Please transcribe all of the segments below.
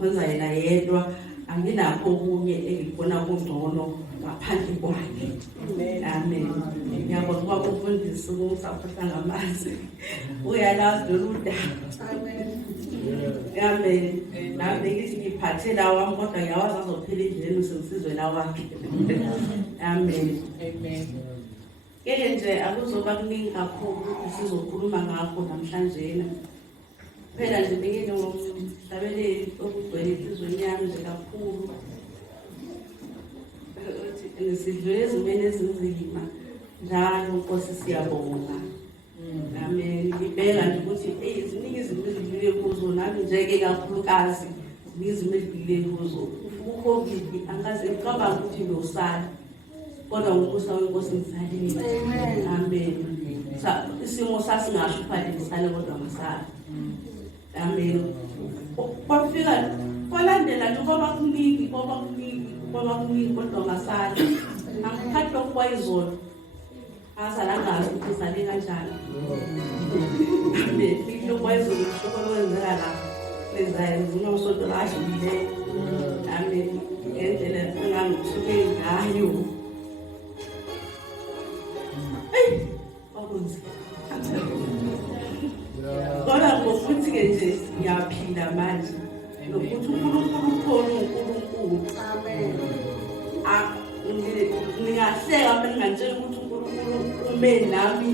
ngizokhonza yena yedwa, anginakho okunye engibona kungcono ngaphandle kwakhe. Amen. Ngiyabonga ukuba umfundisi ukusaphohla ngamanzi. Uyalazi lolu daba. Amen. Nami ngithi ngiphathela wami kodwa ngiyawazi azophila endleleni usizwe la wakhe. Amen. Amen. Ke nje akuzoba kuningi kakhulu sizokhuluma ngakho namhlanje. Phela nje ngeke ngomhlabeleli okugcwele inhlizweni yami nje kakhulu. Sidlule ezimeni ezinzima njalo Nkosi siyabonga. Amen. Ngibheka nje ukuthi eziningi izinto ezidlule kuzo nami nje-ke kakhulukazi izimo ezidlule kuzo. U-COVID angaze ngicabanga ukuthi ngiyosala. Kodwa ngokusa kwenkosi ngisalile. Amen. Isimo sasingasho phela ngisale kodwa ngisala. Amen. Kwafika kwalandela nje ngoba kuningi kodwa ngasala. Angiphathi lokuyizolo. Asalangazi ukuthi sale kanjani. Amen. Lokuyizolo sokwenzeka la. Lezayo zinosonto ladlule. Amen. Ngendlela engangithuke ngayo. Kodwa ngokuthi-ke nje siyaphila manje nokuthi uNkulunkulu ukhona uNkulunkulu. Amen. Ngingahleka uma ngingantshela ukuthi uNkulunkulu ume nami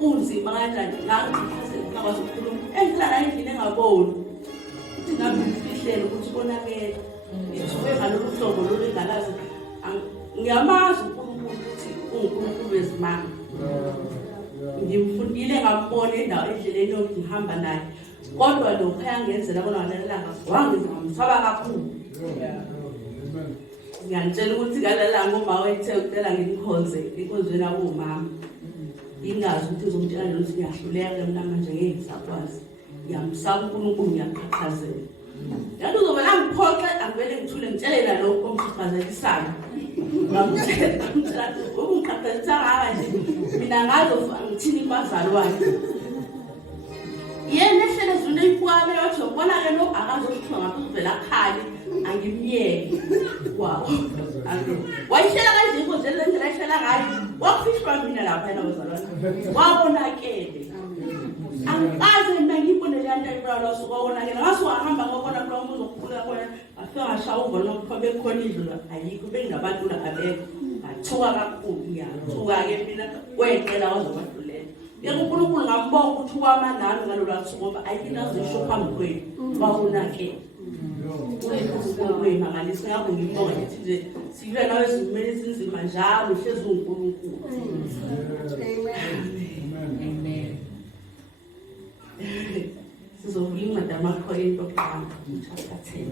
unzima kanjani ngangikwazi ukukhuluma engilala endlini engaboni ukuthi nami ngifihlele ukuthi konakele ngithuke ngalolu hlobo lolu engalazi. Ngiyamazi uNkulunkulu ukuthi uNkulunkulu wezimanga. Ngimfundile ngambona indawo endleleni yokungihamba naye. Kodwa lokho ayangenzela bona ngalelanga wangenza ngamsaba kakhulu. Ngiyantshela ukuthi ngalelanga uma wethe ucela ngimkhonze inkonzweni abomama. Ingazi ukuthi uzomtshela nje ukuthi ngiyahluleka mina manje ngeke ngisakwazi. Ngiyamsaba uNkulunkulu ngiyaqhaqhazela. Yathi uzobe la ngiphoxe angivele ngithule ngitshelela lokho omqhaqhazelisayo. Ngamtshela ukungiqhaqhazisa kanje mina ngazo ngithini kwazalwane. Yena ehlele ezweni eyikwame wathi ubona-ke lo akazosithwa ngapha uvela khali angimyeke kwawo. Wayihlela kanje inkonzo lendlela ayihlela ngayo wakufishwa mina lapha yena wazalwane wabonakele. Angikaze mina ngiyibone le nto ayibala suka wabonakele ngasungahamba ngobona kulo muzi okukhuleka khona afika ngashaya uvalo nokupha bekhona idlula ayikho bengabantu la abekho ngathuka kakhulu. Ngiyathuka-ke mina kwecela wazobadlulela. uNkulunkulu ngambonga ukuthi wama nami ngalolu suku ngoba ayikinazo phambi kwenu wabonakele. uNkulunkulu wemangaliso ngakho ngibonga ukuthi nje sibe nawe ezimeni ezinzima njalo hlezi uNkulunkulu. Amen. Sizovula incwadi yamaKhorinte okuqala chapter 10.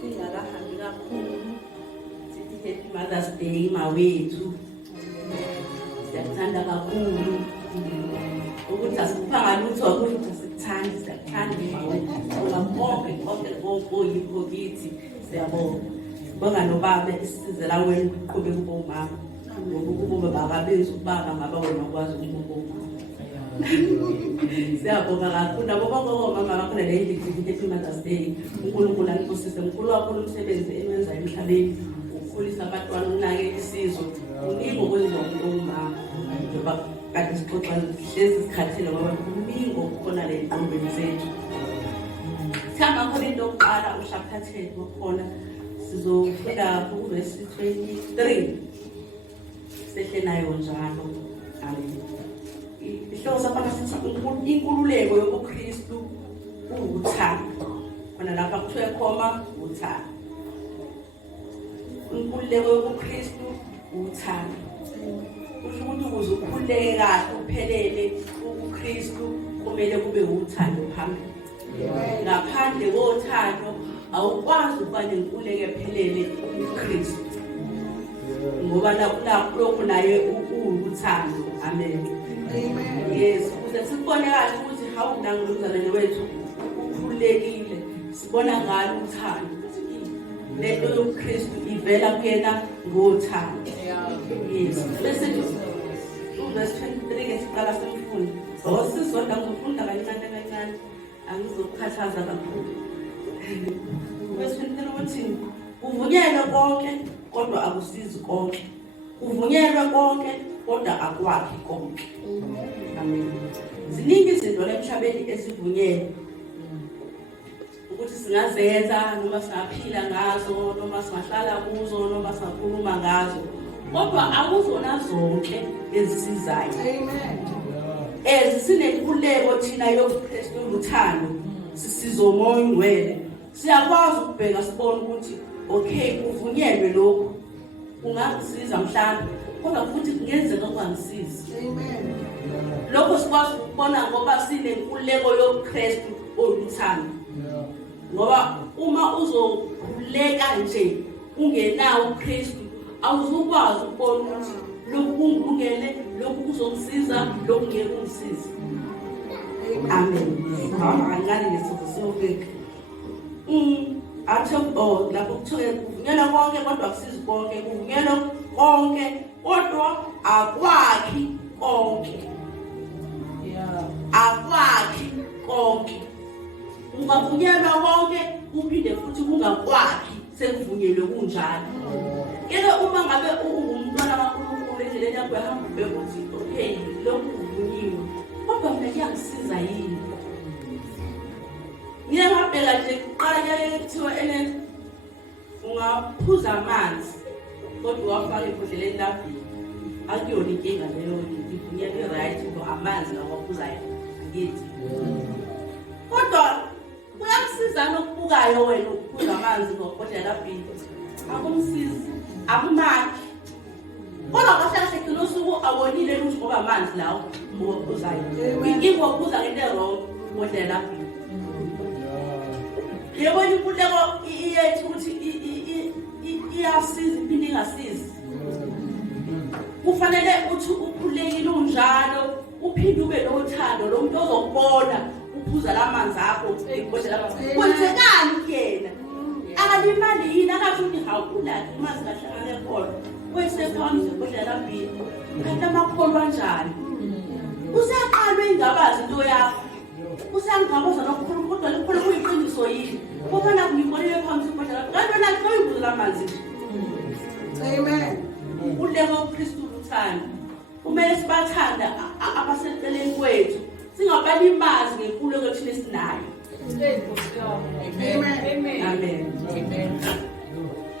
Singakahambi kakhulu sithi happy Mother's Day mawethu. Siyakuthanda kakhulu ukuthi asikuphanga lutho ukuthi sikuthanda siyakuthanda mawethu. Konke kithi siyabonga. Sibonga nobaba isizela wena uqhubeka kuba umama. Ngoba bakabenza ubaba ngaba wena ukwazi ukuba umama. Siyabonga kakhulu nabo bonke omama bakhona le happy Mother's Day. uNkulunkulu anikosise mkhulu kakhulu umsebenzi ewenza emhlabeni. Ukukhulisa abantwana unake isizwe. Uningi okwenza umama. Ngoba kade sixoxa hlezi isikhathile ngoba uningi okukhona le ngqombeni zethu. Sihamba khona into yokuqala chapter 10 wakhona sizofika ku-verse 23. Sehle nayo njalo. Amen. Ihloko sakhona sithi inkululeko yobuKristu uthando. Khona lapha kuthiwe khoma uthando. Inkululeko yobuKristu uthando. Kusho ukuthi ukuze ukhululeke kahle uphelele ubuKristu kumele kube uthando phambili. Ngaphandle kothando awukwazi ukuba nenkululeko ephelele ubuKristu. Ngoba lokho naye uthando. Amen. Yes, ukuze sibone kahle ukuthi hawu nangu umzalwane wethu ukhululekile. Sibona ngalo uthando ukuthi lento yobuKristu ivela kuyena ngothando. Yes. Bese verse 23 ngesiqala semfundo. Osizodwa ngifunda kancane angizokukhathaza kakhulu. Verse 23 uthi kuvunyelwe konke kodwa akusizi konke. Kuvunyelwe konke kodwa akwakhi konke. Amen. Ziningi izinto emhlabeni esivunyelwe ukuthi singazenza noma singaphila ngazo noma singahlala kuzo noma singakhuluma ngazo, kodwa akuzona zonke ezisizayo. Amen. Sinenkululeko thina yobuKristu uthando, sisizo umoya ongcwele, siyakwazi ukubheka sibone ukuthi okay, kuvunyelwe lokho kungasiza mhlawumbe, kodwa futhi kungenzeka kungangisizi. Amen. Lokho sikwazi ukubona ngoba sinenkululeko yobuKristu oluthando. Ngoba uma uzokhuleka nje ungenawo uKristu awuzukwazi ukubona ukuthi lokhu kungilungele, lokhu kuzongisiza, lokhu ngeke kungisize. Amen. Angani nesizofika. Athi lapho kuthiwe kuvunyelwa konke kodwa akusizi konke, kuvunyelwa konke kodwa akwakhi konke. Akwakhi konke. Ungavunyelwa konke uphinde futhi kungakwakhi sekuvunyelwe kunjalo. Kele uma ngabe ungumntwana kaNkulunkulu endleleni yakho ehamba ukuthi okay, lokhu kuvunyiwe, kodwa mina kuyangisiza yini? Ngiyabheka nje kuqala kuthiwa ungaphuza amanzi kodwa wafaka ebhodleleni labhini. Akuyona inkinga leyo, ivunyelwe right ngoba amanzi lawo waphuzayo ngithi. Kodwa kuyamsiza nokubukayo wena ukuphuza amanzi ngobhodlela labhini. Akumsizi, akumakhi. Kodwa kahle kilo suku awonile ukuthi ngoba amanzi lawo ngophuzayo. Inkinga ukuphuza ngento wrong ngobhodlela labhini. Yebo inkululeko iyethu ukuthi iyasiza iphinde ingasizi. Kufanele uthi ukhulekile unjalo uphinde ube nothando lo muntu ozokubona uphuza lamanzi akho ebhodlela lakho. Kwenzekani kuyena? Akalimali yini akathi uthi hawulaki imanzi kahlangane khona. Wesephambi ebhodlela labhini. Kanti amakholo kanjani? Usaqalwe ingabazi into yakho. Usangabaza nokukhulu kodwa likhona kuyiqiniso yini? Kodwa ngibonile phambi ebhodlela. Kanti wena kuyibuza lamanzi. Amen. Uleko uKristu uthando. Kumele sibathanda abaseceleni kwethu. Singabalimazi ngenkululeko yethu lesinayo. Amen. Amen. Amen.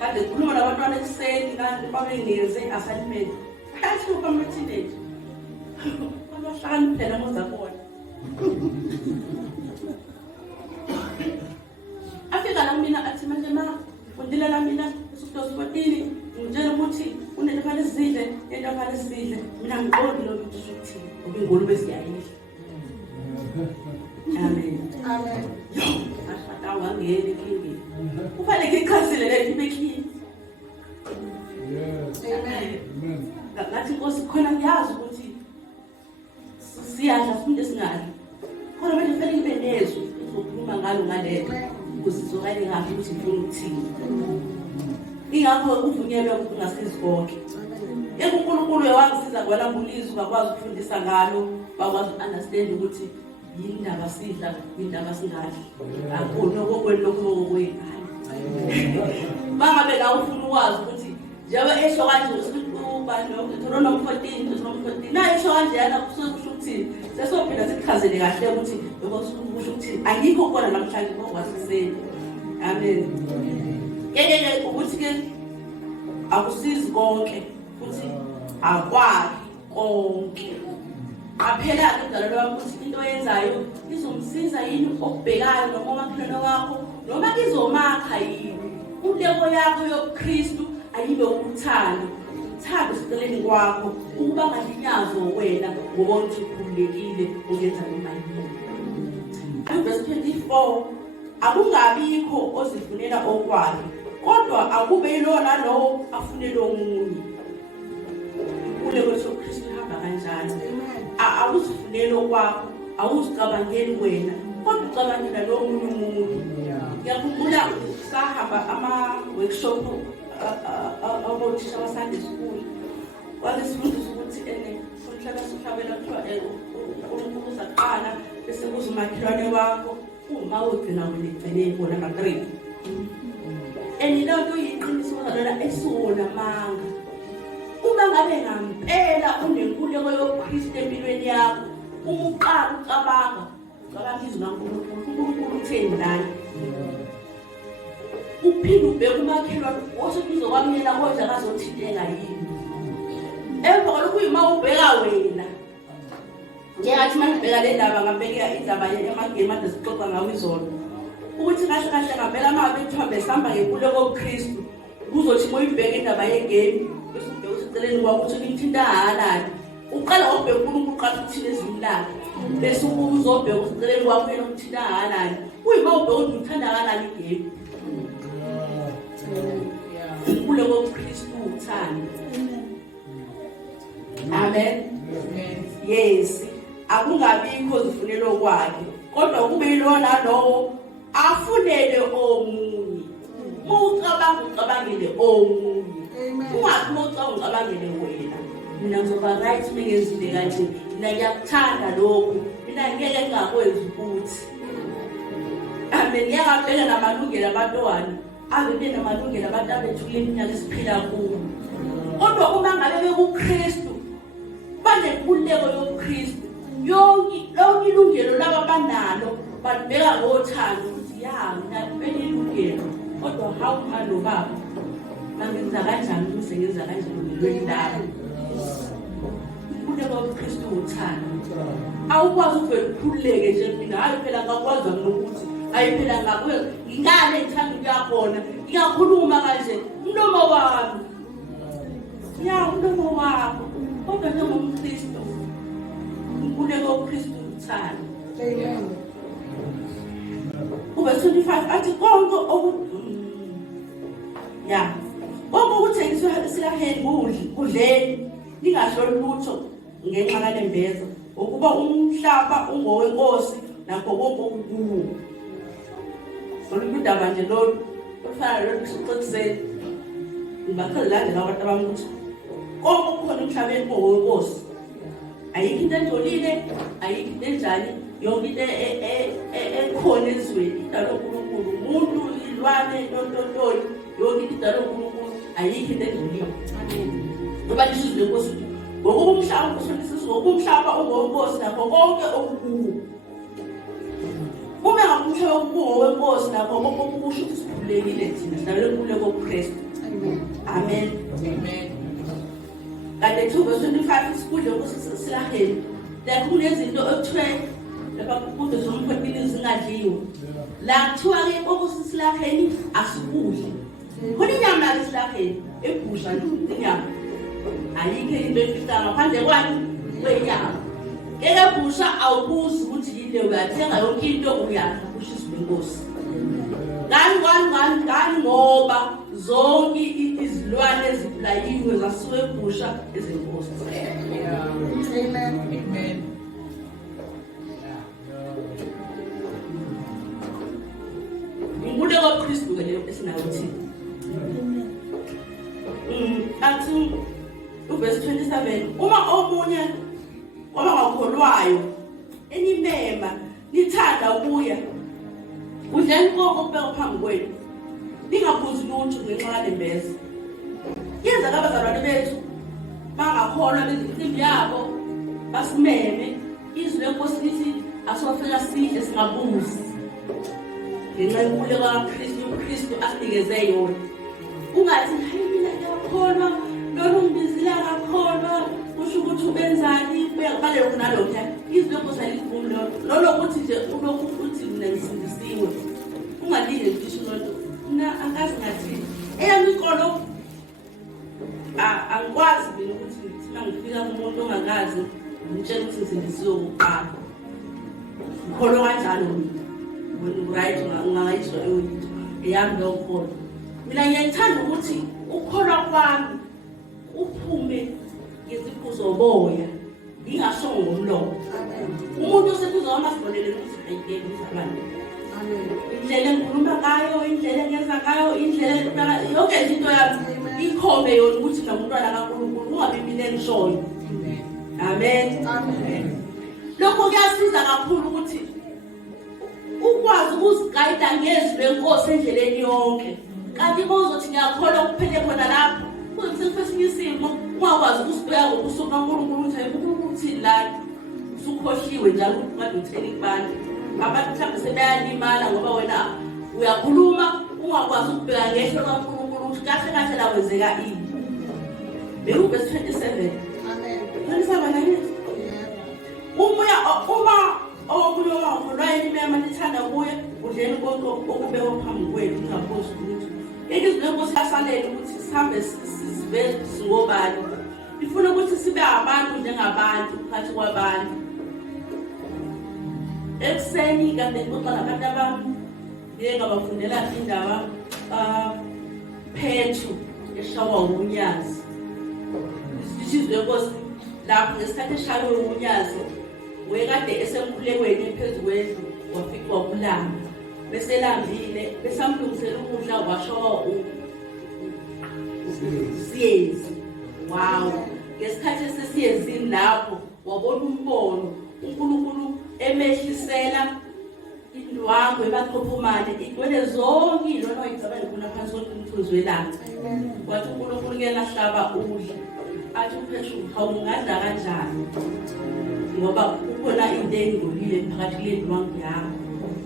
Kade kukhuluma nabantwana ekuseni kanti babengenze assignment. Athi ukama teenage. Abahlakaniphela moza khona. Afika la mina athi manje fundile la mina usukutosipotini ngitshela ukuthi unento fanele sidle, into fanele sidle. Mina ngiqondi lo muntu ukuthi ubingolo besiyayidla. Amen. Amen. Yo, ashata wangene kingi. Kufanele ikhasile le ibekini. Yes. Amen. Amen. Ngathi Nkosi khona ngiyazi ukuthi siyadla sifunde singadli. Khona manje kufanele ibe nezwi ukukhuluma ngalo ngalento ukuze sizokale ngathi ukuthi ufuna ukuthini. Ingakho kuvunyelwe ukungasizi konke. uNkulunkulu uyawangisiza kwala bulizwe bakwazi ukufundisa ngalo, bakwazi understand ukuthi yindaba sidla, yindaba singadli. Akukho okwelokho okwengane. Bangabe la ufuna ukwazi ukuthi njengoba esho kanje ukuthi uba no 14 na esho kanjena kusuke kusho ukuthi sesophinda sikuchazele kahle ukuthi lokho kusho ukuthi angikho khona namhlanje ngokwazi kuseni. Amen. Yeke ukuthi ke akusizi konke futhi akwakhi konke. Aphela ke udalelo wami ukuthi into oyenzayo izomsiza yini okubhekayo noma umakhelwane wakho noma izomakha yini. Uleko yakho yobuKristu ayibe uthando. Uthando siceleni kwakho ukuba ngalinyazwa wena ngoba uthi ukhululekile uyenza noma yini. Verse 24 akungabikho ozifunela okwakhe kodwa akube yilona lo afunela omunye. Uleko loKristu hamba kanjani? Awuzifunela okwakho, awuzicabangeli wena, kodwa ucabangela lo omunye umuntu. Ngiyakhumbula sahamba ama-workshop abothisha ba-Sunday school. Kwasifundisa ukuthi somhlaba sihlabela kuthiwa uNkulunkulu uzaqala bese kuza umakhelwane wakho uma ugcina wenegcine bona ka-3. Lento yiqiniso lona esiwona manga. Uma ngabe ngampela unenkululeko yobuKristu empilweni yakho, uma uqala ucabanga izwi kaNkulunkulu utheni nani. Uphinde ubheke umakhelwane osethi uzokwamukela kodwa akazothinteka yini. Emva kwalokho uyima ubheka wena. Njengathi manje ubheka le ndaba ngabheka indaba emagame ade sixoxa ngawo izolo. Ukuthi kahle kahle ngempela mabe kuthiwa sihamba ngenkululeko yobuKristu, kuzothi moyibheka indaba yegame bese ubheka useceleni kwakho ukuthi ngithinta kanjani. Uqala ngobheka uNkulunkulu uqala ukuthina ezimlanga. Bese uzobheka useceleni kwakho yena ukuthinta kanjani. Uyima ubheka ukuthi uthanda kanjani igame. Inkululeko yobuKristu uthando. Amen. Yes. Akungabikho zifunelo kwakhe, kodwa kube yilona lowo afunele omunye. Ucabangele omunye. Ungathi ucabangele wena. Mina ngizoba right mengenzile kanje. Mina ngiyakuthanda lokho. Mina ngeke ngakwenza ukuthi. Amen. Ngiyabheka namalungelo abantwana. Abe namalungelo abantu abethule iminyaka esiphila kuwo. Kodwa uma ngabe bekuKristu, banenkululeko yobuKristu. Lonke ilungelo laba banalo balibeka ngothando ukuthi mina benilungelo. Kodwa how manje baba mangenza kanjani ukuze ngenza kanjani ngilwendaba. Inkululeko yobuKristu uthando. Awukwazi ukukhululeke nje mina hayi phela ngakwazi ukuthi hayi phela ngakho ingane ngithanda ukuyakhona ngiyakhuluma kanje umlomo wami. Umlomo wakho. Kodwa njengomKristu inkululeko yobuKristu uthando. Amen. Verse 25 athi konke ukuthengiswa silaheni kudleni ningasho lutho ngenxa kalembeza ukuba umhlaba ungowenkosi nakho konke okukuwo. Oludaba nje lo ufana lo kuxoxiseni ngibakhalandela abantu abamuthi konke okukhona emhlabeni kungowenkosi. Ayikho into engcolile, ayikho into enjani, yonke into ekhona ezweni idalwa uNkulunkulu. Umuntu, ilwane, ntontoni, yonke into idalwa uNkulunkulu, ayikho into engcolile. Amen. Ngoba lisizwe lenkosi ngoba umhlaba ungowenkosi nakho konke okukuwo. Uma ngabe umhlaba ungowenkosi nakho konke okusho ukuthi sikhululekile thina sihlale inkululeko yobuKristu. Amen. Amen. Kanti 2 verse 25 isikudle okusilaheni la kunezinto ekuthiwe lapha kude zomphathini zingadliwa. La kuthiwa ke okusilaheni asikudle. Khona inyama la silaheni ebusha inyama. Ayikho into efika ngaphandle kwenyama. Ngeke busha awubuzi ukuthi yile uyathenga yonke into uyakha kusho izwi lenkosi. Ngani ngoba zonke izilwane ezibulayiwe zasuke ebusha ezenkosi. Amen. Amen. Inkululeko yobuKristu ke leyo esinayo thina. Athi verse 27 uma omunye wabangakholwayo enimema nithanda ukuya udleni konke okubekwa phambi kwenu ningaphuzi lutho ngenxa yalembeza. Yenza abazalwane bethu bangakholwa bezimpi yabo basimeme izwi lenkosi lithi asofika sidle singabuzi ngenxa yenkululeko kaKristu uKristu asinikeze yona. Ungathi hayi mina ngiyakholwa lona ungibizile akakholwa kusho ukuthi ubenzani bale kunalokho izwi lenkosi alivumi lolo ukuthi nje ulokhu uthi mina ngisindisiwe ungalile ngisho lonto mina angazi ngathi eyami inkolo angikwazi mina ukuthi thina ngifika kumuntu ongakazi ngitshela ukuthi ngisindisiwe ukuqala ngikholwa kanjalo mina right ngayisho eyami lokho mina ngiyithanda ukuthi ukholwa kwami uphume ngeziphuzo zoboya ngingasho ngomlomo. Umuntu oseduze kwamasibonelelo ukuthi ayikeke uzalwane indlela engikhuluma ngayo, indlela engenza ngayo, indlela yonke into yami ikhombe yona ukuthi ngumntwana kaNkulunkulu, ungabi mina engishoyo. Amen. Lokho kuyasiza kakhulu ukuthi ukwazi ukuzigayida ngezwi lenkosi endleleni yonke. Kanti uzothi ngiyakholwa kuphele khona lapho kusesinye isimo ungakwazi ukusibeka ngokusuka kaNkulunkulu ukuthi la usukhohliwe njalo ukade utheni kubantu. Abantu mhlawumbe sebeyalimala ngoba wena uyakhuluma ungakwazi ukubheka ngehlo kaNkulunkulu ukuthi kahle kahle la kwenzeka ini. Verse 27. Uma okuloma ngolwayini mema nithanda kuye udleni konke okubekwa phambi kwethu ngaphosi ukuthi izwi lenkosi asalele ukuthi sihambe sizibe singobani. Ifuna ukuthi sibe abantu njengabantu phakathi kwabantu. Ekuseni kade ngixoxa nabantu abami ngeke ngabafundela indaba Pethu eshawa unyazi. Izwi lenkosi lapho ngesikhathi eshawe unyazi wekade esemkhulekweni phezulu kwendlu wafika wakulamba bese lambile besamlungisela ukudla washowa siyezi. Wow, ngesikhathi sesiyezini lapho wabona umbono uNkulunkulu emehlisela indwangu ebaqophumane igcwele zonke ilona oyicabanga khona phansi komthunzi welanga. Wathi uNkulunkulu ke lahlaba udla athi uPethu awungadla kanjani ngoba kukhona into engcolile phakathi kwendwangu yakho.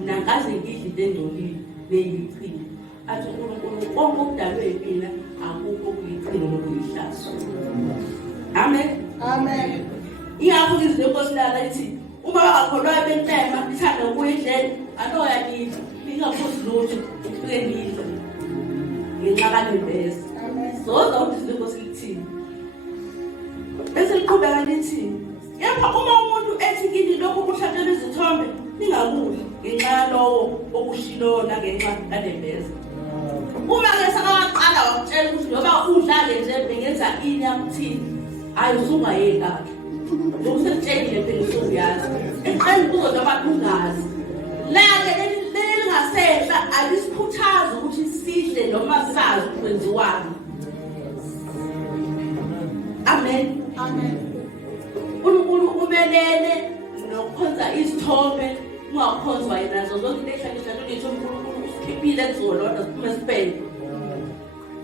Nangaze ngidle into engcolile leyichile. Athi uNkulunkulu konke okudalwe yimina akukho kuyichile nokuyihlazo. Amen. Iyapho izwi lenkosi lala lithi uma bangakholwayo bentema ithanda ukuyidlela anoya nidla ingaphosi lutho ufike nidla ngenxa kanembeza. Zoza izwi lenkosi lithini bese liqhubeka lithi kepha uma umuntu ethi kini lokhu kuhlatshela izithombe ningakudli ngenxa yalowo okushilona ngenxa kanembeza. Uma ke sakaqala wakutshela ukuthi noma udlale nje bengenza ini akuthini ayizungayeka ukusetshelile phela usuyazi eqeni kuzo abantu ungazi la-ke lelingasehla alisikhuthaza ukuthi sidle noma sazi kwenziwani. Amen. uNkulunkulu umelele nokukhonza izithombe ungakhonzwa nazo zonke lehlalisha ngisho uNkulunkulu usikhiphile kuzolona siphume sibheke.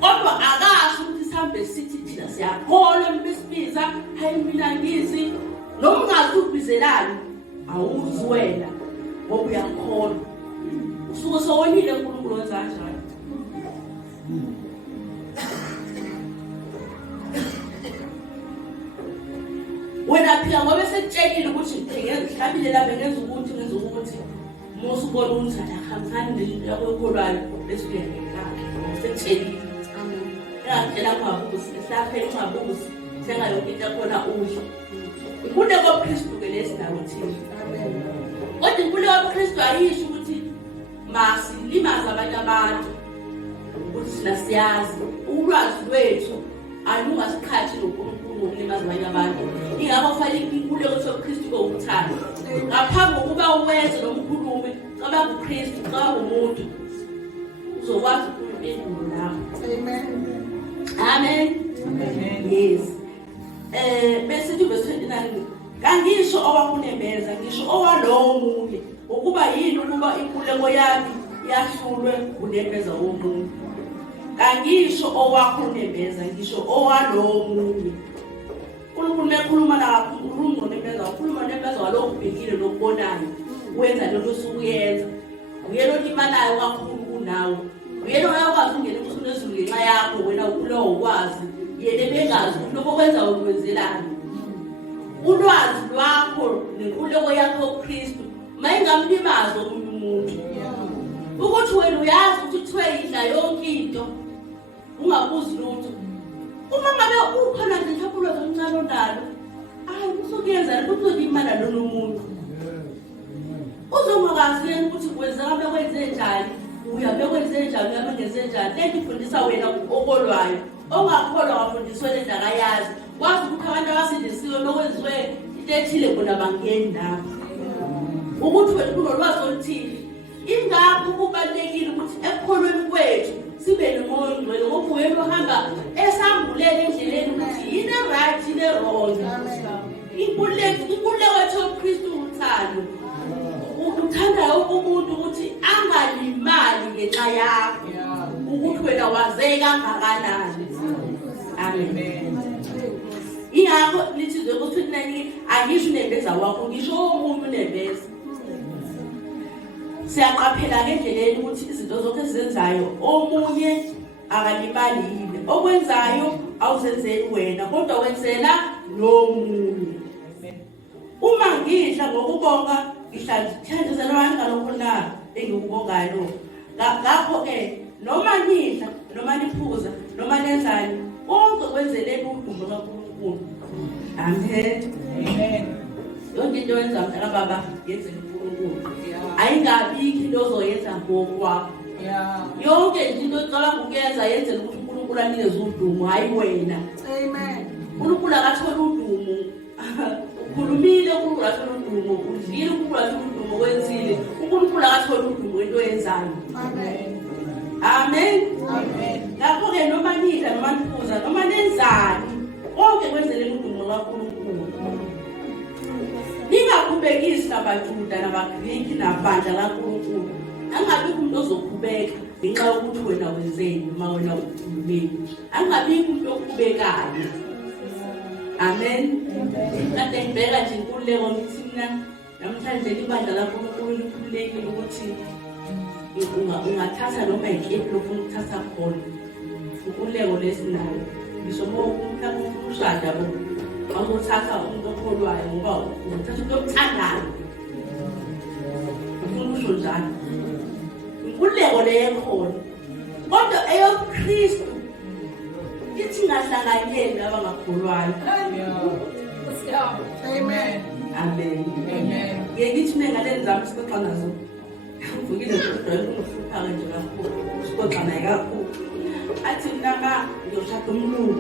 Kodwa akasho ukuthi sihambe sithi thina siyakholwa besibhiza hayi mina ngizi noma ungazi ukubizelana awuzi wena ngoba uyakholwa usuke sowonile uNkulunkulu wenza kanjani. Wena phela ngoba sekutshelile ukuthi ngihlabile la bengenza ukuthi ngenza ukuthi musu ubona ukuthi akuhambisani nezinto yakholwayo bese uyangekakhe sekutshelile. Ngiyacela ungabuzi ehlaphela ungabuzi thenga yonke into yakhona udla. Inkululeko yobuKristu ke lesinawo thina. Kodwa inkululeko yobuKristu ayisho ukuthi masilimaze abanye abantu ukuthi sina siyazi ulwazi lwethu alungasikhathi noNkulunkulu ngokulimaza abanye abantu. Ingakho kufanele inkululeko yobuKristu kokuthanda ngaphambi kokuba uwenze nomkhulume caba uKristu caba umuntu uzokwazi ukuphendula lapho. Amen. Yes. Bese verse 29 kangisho owakunembeza ngisho owalowo munye ukuba yini ukuba inkululeko yami yahlulwe kunembeza womunye. Kangisho owakunembeza ngisho owalowo munye. uNkulunkulu ekhuluma lapho uNkulunkulu nembeza ukhuluma nembeza walokubhekile lokubonayo wenza lokho usukuyenza. Uyena olimalayo kakhulu kunawe. Uyena oyakwazi ungena emthunzini wezulu ngenxa yakho wena ulowo ukwazi yena bengazi lokho kwenza ukwenzelana. Ulwazi lwakho nenkululeko yakho uKristu mayingamlimazi omunye umuntu. Ukuthi wena uyazi ukuthi kuthiwe idla yonke into ungabuzi lutho. Uma ngabe ukhona nje inhlobo zoncane ondalo hayi usukuyenza ukuthi uzolimala lona umuntu. Uzongakazi ukuthi kwenzeka bekwenze njani uyabe kwenze njani uyabe ngenze njani. Lento ifundisa wena okolwayo ongakholwa wafundiswe lendaba yazi wazi ukuthi abantu abasindisiwe lokwenziwe into ethile bona bangeni lapho ukuthi wena kunolwazi oluthile. ingakho kubalulekile ukuthi ekukholweni kwethu sibe nomoya ongcwele ngoba uyena ohamba esambulela endleleni ukuthi yini right yini wrong. Inkululeko yethu yobuKristu uthando. Uthanda wonke umuntu ukuthi angalimali ngenxa yakho ukuthi wena waze kangakanani. Amen. Ingakho lithi ukuthi nani angisho unembeza wakho ngisho umuntu unembeza. Siyaqaphela ngendleleni ukuthi izinto zonke ezenzayo omunye akalimali yini. Okwenzayo awuzenzeli wena kodwa wenzela nomunye. Uma ngidla ngokubonga ngihlanjezela abantu ngalokho na engikubongayo. Ngakho ke noma nidla noma niphuza noma nenzani konke kwenzeleni udumo kaNkulunkulu. Amen. Amen. Yonke into yenza mntana baba yenzele uNkulunkulu. Ayingabikho into ozoyenza ngokwakho. Yonke into oqala ukuyenza yenzele ukuthi uNkulunkulu anikeze udumo hayi wena. Amen. uNkulunkulu akathola udumo. Ukhulumile uNkulunkulu athola udumo, udlile uNkulunkulu athola udumo, wenzile uNkulunkulu akathola udumo into oyenzayo. Amen. Amen. Amen. Ngakho ke noma nidla noma niphuza noma nenzani konke kwenzeleni udumo kaNkulunkulu. Ningaqhubekisi nabaJuda nabaGriki nabandla kaNkulunkulu. Angabi umuntu ozoqhubeka ngenxa yokuthi wena wenzeni noma wena ukhulumile. Angabi umuntu oqhubekayo. Amen. Kade ngibheka nje inkululeko ngithi mina namhlanje ibandla kaNkulunkulu likhululekile ukuthi ungathatha noma ikephi ofuna ukuthatha khona. Inkululeko lesinayo. Ngisho umuntu ushada bo awuzothatha umuntu okholwayo ngoba uthatha umuntu okuthandayo. Ufuna usho njalo. Inkululeko leyo khona. Kodwa eyobuKristu ithi ngahlanganyeli abangakholwayo. Amen. Amen. Amen. Ngithi mina ngale zami sixoxa nazo. Ngivukile kodwa ukuhlupha nje kakhulu. Sixoxa naye kakhulu. Athi mina ngiyoshada umuntu.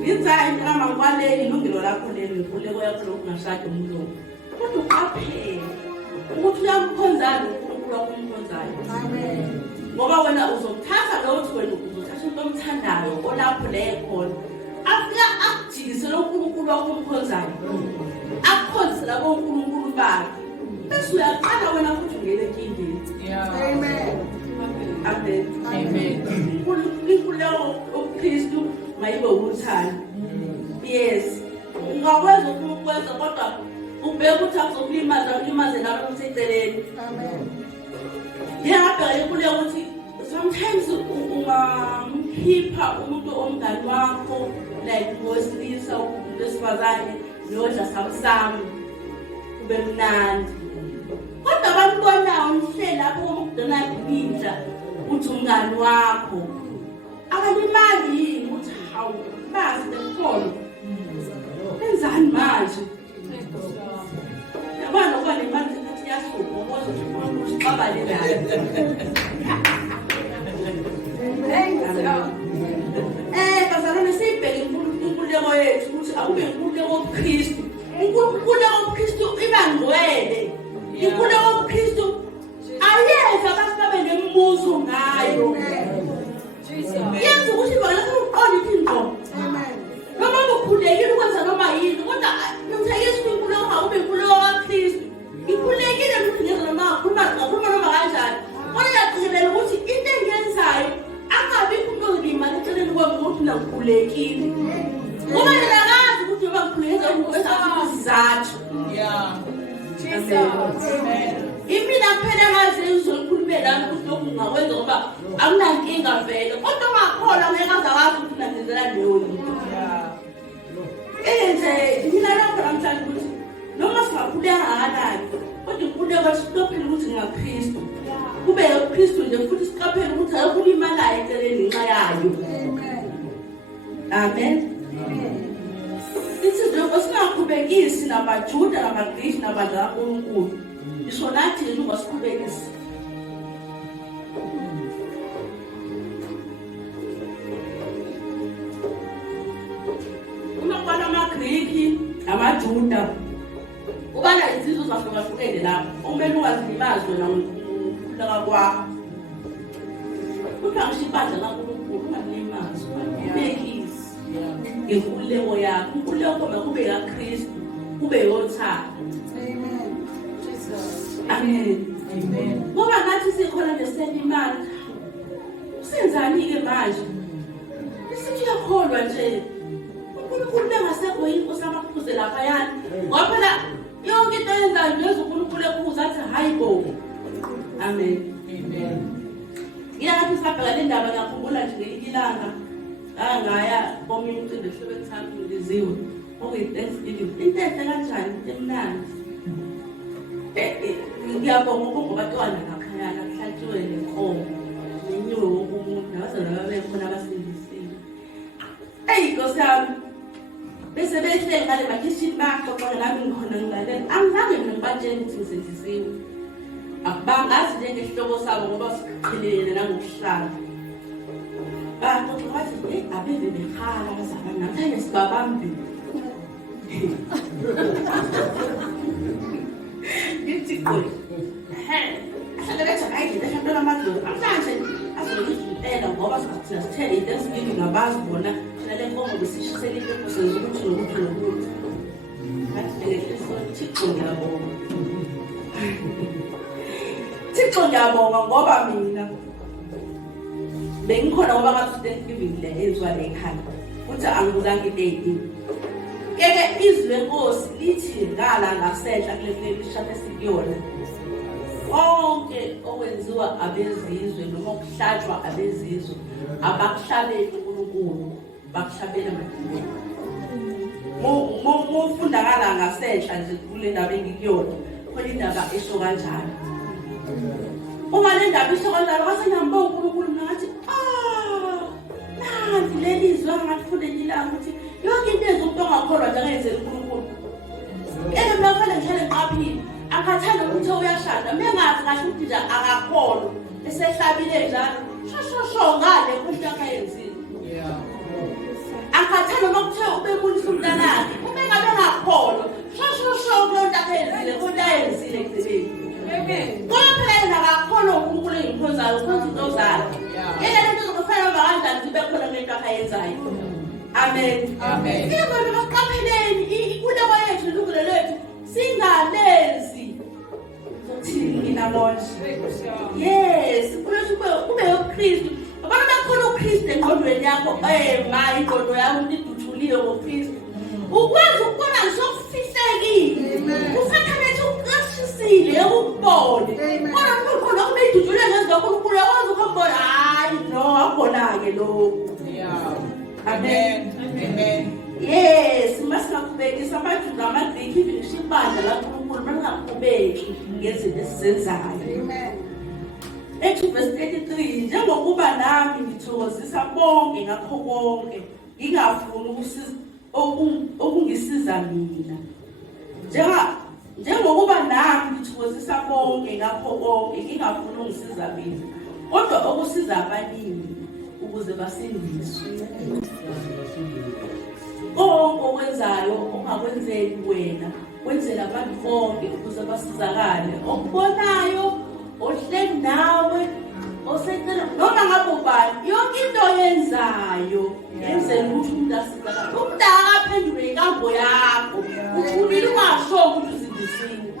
Ngithayi mama ngwaleli ilungelo lakho lelo inkululeko yakho lokungashada umuntu. Kodwa uqaphele ukuthi uyamkhonzana uNkulunkulu wakho umkhonzayo. Amen. Ngoba wena uzothatha lo uthi wena uzothatha umuntu omthandayo olapho le khona. Afika akujikise lo uNkulunkulu wakho umkhonzayo. Akukhonze labo uNkulunkulu bakhe. Bese uyaqala wena futhi ungene enkingeni. Amen. Amen. Amen. Inkululeko yobuKristu mayibe uthando. Yes. Ungakwazi ukwenza kodwa ubheke ukuthi akuzokulimaza ulimaze nalo useceleni. Amen. Ngiyabheka inkululeko ukuthi sometimes ungamkhipha umuntu omngani wakho like ngowesilisa umuntu wesifazane niyodla samsam kube mnandi. Kodwa abantu bonayo umhleli lapho uMcDonald Bidla uthi umngani wakho akalimali yini ukuthi hawu bazi bekhona enzani manje. Yabona ngoba nemali ethi yashuba ngoba uxabane nayo. Bazalwane sibheke inkululeko yethu ukuthi akube inkululeko yobuKristu. Inkululeko yobuKristu iba ngcwele. Inkululeko yobuKristu ayenza abantu babe nemibuzo ngayo. Yenza ukuthi balakho uqonde into. Amen. Noma ukukhulekile ukwenza noma yini kodwa nomthekisi inkululeko akube inkululeko yobuKristu. Inkululekile ukuthi ngenza noma ngakhuluma noma kanjani. Kodwa yaqikelela ukuthi into engenzayo angabi umuntu olimala eceleni kwami ukuthi nakukhulekile. Ngoba yena akazi ukuthi noma ngikhulekela ukwenza isizathu. Yeah. Amen. Impilo phela ngaze uzokhulumela ukuthi lokhu ngakwenza ngoba akunankinga vele kodwa ungakholwa ngeke azawazi ukuthi nandenzela leyo into. Nje mina lapho namhlanje ukuthi noma singakhuleka kangakanani kodwa inkululeko siqaphele ukuthi ngaKristu. Kube yobuKristu nje futhi siqaphele ukuthi akukho imali eceleni ngenxa yayo. Amen. Ithi lokho singaqhubekisi nabaJuda nabaGriki nabandla kaNkulunkulu. Isho nathi nje ungasiqhubekisi. Uma kwala amaGriki amaJuda ubana izizwe zahlukahlukene lapho okumele ungazilimazi wena ngokukhululeka kwakho. Kuthiwa ngisho ibandla kaNkulunkulu ungalimazi, ubekise inkululeko yakho. Inkululeko makube kaKristu, kube yothando. Amen. Ngoba ngathi sikhona nesebe imali. Usenzani-ke manje? Isithi uyakholwa nje. uNkulunkulu bengasekho inkosi amaphuze laphayana. Ngoba phela yonke into eyenzayo nje uNkulunkulu ephuza athi hayi bo. Amen. Amen. Ngiyathi sabheka le ndaba ngakhumbula nje ngelinye ilanga ngaya komunye umcimbi ehlobeni sami ngiziwe. Okuyi-Thanksgiving. Into enhle kanjani, emnandi. Ngiyabonga ngoba batwana laphayana kuhlatshiwe nenkomo. Nenyuwe wonke umuntu nabazalwane babekhona abasindisiwe. Nkosi yami. Bese behle ngale makhishini baxoxa nami ngikhona ngilalela. Angizange mina ngibatshele ukuthi ngisindisiwe. Akubangazi njengehlobo sabo ngoba siqhelene nangokuhlala. Baxoxa bathi abeve bekhala abazalwane namhlanje sibabambi. Ngithi qoli. Ahlaleletha ayidle ehlabela amadlozi. Amhlanje azolizitela ngoba sithele iThanksgiving ngabazi bona thina le nkomo besishisele impepho senza ukuthi nokuthi. Bathi Thixo ngiyabonga. Thixo ngiyabonga ngoba mina bengikhona ngoba ngathi iThanksgiving le ezwa ekhaya. Futhi angibuzange into. Keke izwi lenkosi lithi ngala ngasenhla kule lishaphe sikuyona. Konke okwenziwa abezizwe noma okuhlatshwa abezizwe abakuhlabeli uNkulunkulu bakuhlabela emadimeni. Mufunda ngala ngasenhla nje kule ndaba engikuyona khona indaba esho kanjalo. Uma le ndaba isho kanjalo kwasenyamba uNkulunkulu ngathi nanti leli izwi angafunde ilanga ukuthi yonke into ezokuthi ongakholwa nje angenzeli uNkulunkulu. Mina kufanele ngihlale ngiqaphile. Akathanda ukuthi uyashada. Mengazi kahle ukuthi nje akakholwa. Esehlabile njalo. Shosho ngale konke akayenzile. Akathanda ukuthi ubebulisa umntanakhe. Uma ngabe ngakholwa. Shosho konke akayenzile, konke ayenzile ekugcineni. Ngoba phela yena akakholwa uNkulunkulu engimkhonzayo, ukhonza into zakhe. Yena lento zokufanele kanjani zibe khona lento akayenzayo. Amen. Amen. Ngiyabona baqapheleni ikuleko yethu ilungelo lethu singalezi. Thina bonke. Yes, kube yobuKristu. Abantu bakhona uKristu engqondweni yakho, ma ingqondo yakho iduthuliwe ngoKristu. Ukwazi ukubona ngishokufihlekile. Usathane ukukashisile ukubone. Kodwa uNkulunkulu noma iduthuliwe ngezinkulunkulu yakwazi ukubona hayi no akubona-ke lokho. Amen. Amen. Yes, masingaqhubekisa abantu ngamaGriki ngisho ibandla laNkulunkulu masingaqhubeki ngezinto esizenzayo. Amen. Ethi verse 33 njengokuba nami ngithokozisa bonke ngakho konke ngingafuni okungisiza mina. Njengokuba nami ngithokozisa bonke ngakho konke ngingafuni ukungisiza mina. Kodwa okusiza abaningi ukuze basindiswe. Konke okwenzayo ongakwenzeli wena wenzela abantu bonke ukuze basizakale. Okubonayo ohleli nawe osecela noma ngabe ubani yonke into yenzayo yenzela ukuthi umuntu asizakale. Umuntu akaphendule inkambo yakho uthulile ungasho ukuthi uzindisiwe.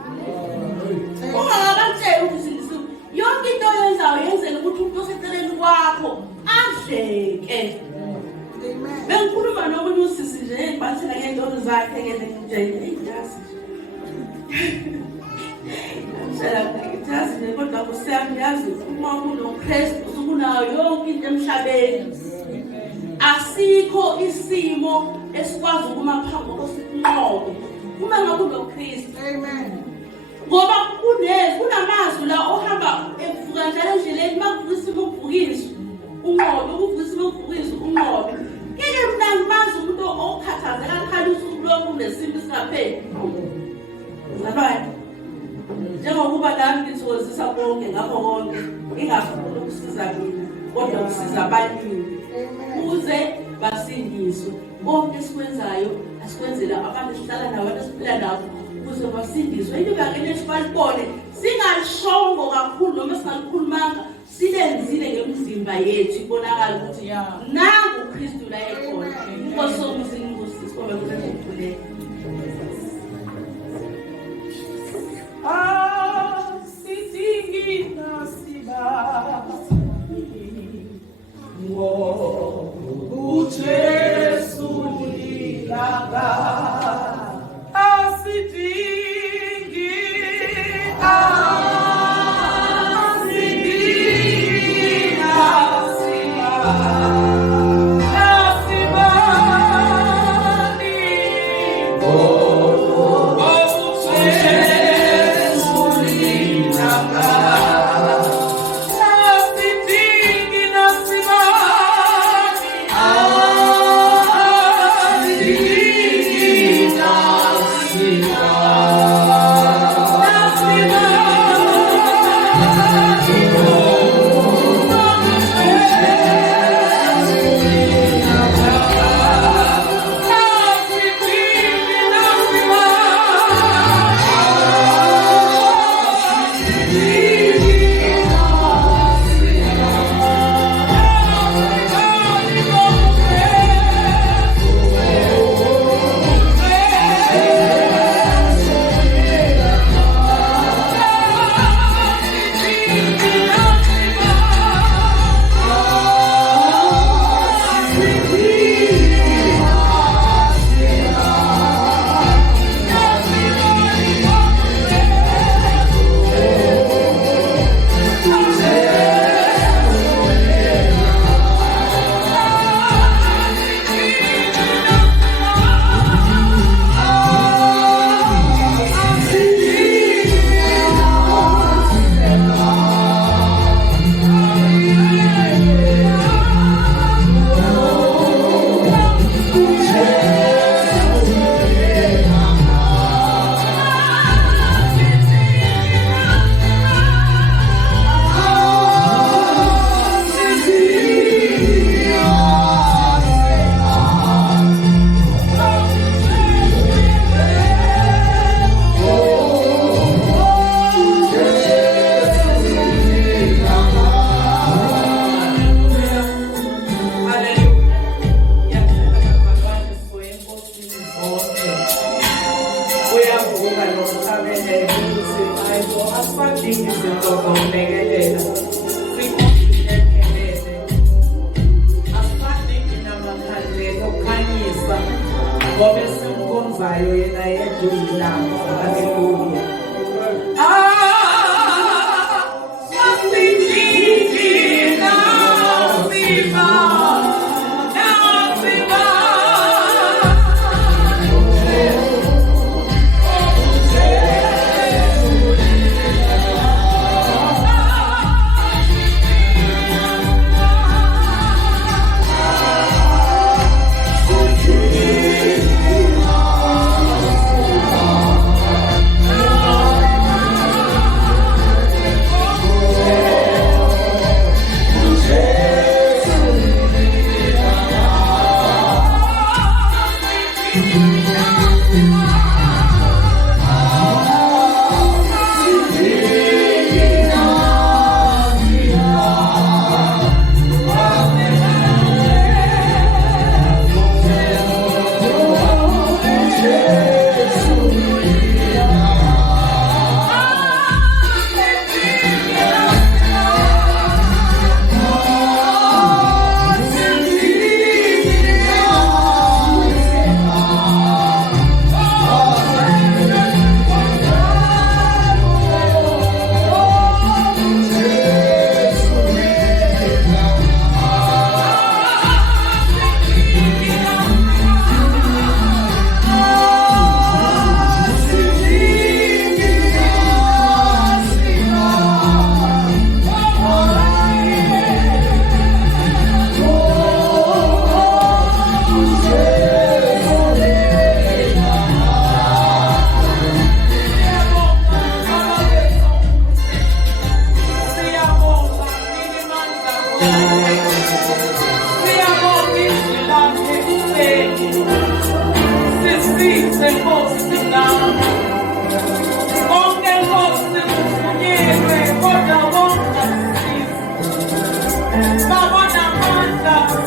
Ungakantshela ukuthi uzindisiwe. Yonke into yenzayo yenzela ukuthi umuntu oseceleni kwakho adleke. Bengikhuluma nomunye usisi nje ebathela ngezinto zakhe nje eyazi. Ngiyazi nje kodwa kusiyami yazi uma kunoKristu usukunayo yonke into emhlabeni. Asikho isimo esikwazi ukuma phambi kosinqobo uma ngabe unoKristu. Amen. Ngoba kunamazwi la ohamba evuka njalo endleleni makuvukisa ukuvukiswa unqobe ukuvukisa ukuvukisa unqobe. Keke mina ngimazi umuntu okhathazeka khali usuku lonke unesimo singapheli. Ngabani? Njengokuba nami ngithokozisa bonke ngakho konke ngingafuni ukusiza mina kodwa ukusiza abaningi ukuze basindiswe. Konke esikwenzayo asikwenzela abantu esihlala nabantu esiphila nabo ukuze basindiswe. Into ngakene sibalibone singalishongo kakhulu noma singalikhulumanga silenzile ngemizimba yethu ibonakala ukuthi nangu uKristu la ekhona. Inkosi somusi inkosi sikhombe ukuthi ukhuleke. Sidingi nasiba uJesu lilanga asidingi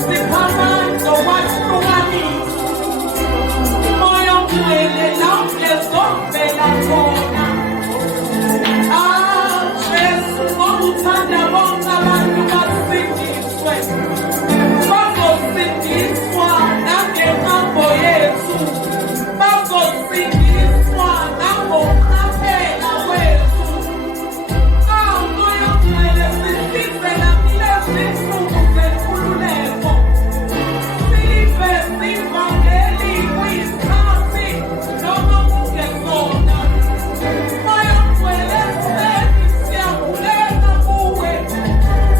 siphamandla wahlukanisa. Moya ongcwele lapho ezovela khona. Jesu, ngoba uthanda bonke abantu basindiswe. Bazosindiswa nangenqambo yethu. Bazosindiswa nangokuqaphela kwethu. Moya ongcwele sisizela kulezi nsuku zenkululeko. Sive sivangeli kwisikhathi noma kungesona. Moya ongcwele siyabulela kuwe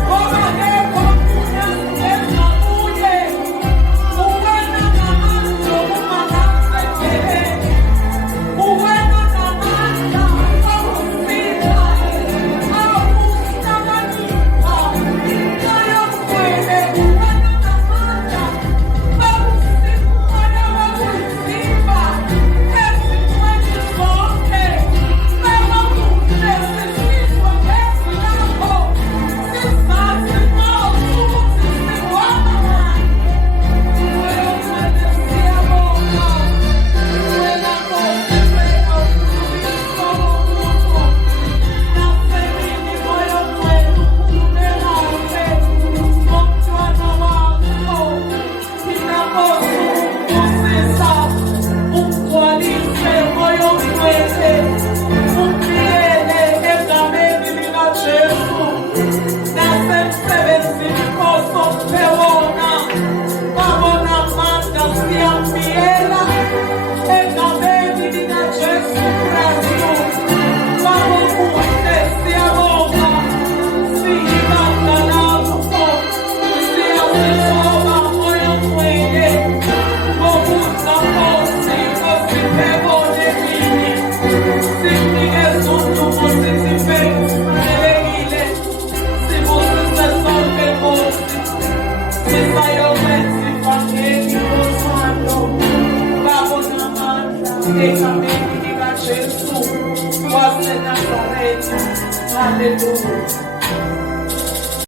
ngoba akekho omunye angenza kuye. Uwena namandla okungakusekeleli. Uwena namandla okusiza, okuhlakanipha. Moya ongcwele uwena namandla okusikhona okuyizimba ezintweni zonke. Sekukuhle sisizwa ngezwi lakho. Sizazi mawuthi ukuthi sihamba ngani. Moya ongcwele siyabonga. Wena Nkosi wena ukhulumisa womuntu. Nasemini moya ongcwele ukhulume kahle ngomntwana wakho. Thina Nkosi ukusisa, ugcwalise moya ongcwele. Umbiyele egameni likaJesu. Nasemsebenzini Nkosi ophe wona. Babona amandla siyambiyela egameni likaJesu Kristu. Babokuhle siyabonga. Siyibanga lakho. Siyazithoba moya ongcwele. Ngokudla Nkosi osibhebone kini. Sinikeza udumo sithi mfethu sifanelekile. Sibusise sonke Nkosi. Sisayokwenza ivangeli yothando. Babona amandla egameni likaJesu waseNazaretha. Haleluya.